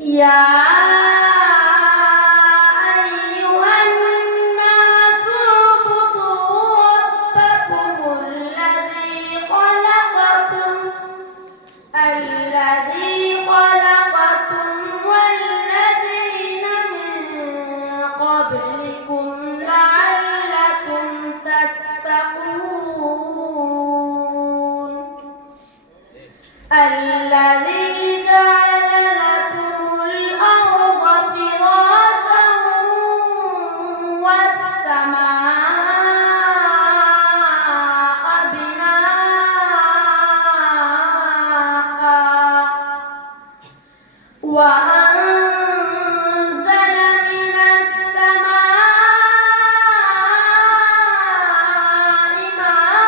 يا أيها الناس اعبدوا ربكم الذي خلقكم والذين من قبلكم لعلكم تتقون الذي جعل لكم الأرض فراشا والسماء بناء وأنزل من السماء ماء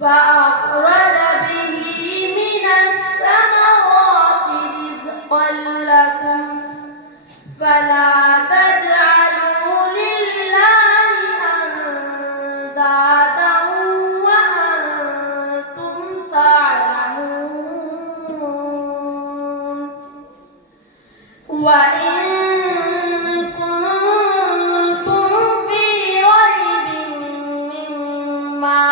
فأخرج به من الثمرات رزقا لكم فلا تجعلوا لله أندادا وأنتم تعلمون وإن كنتم في ريب مما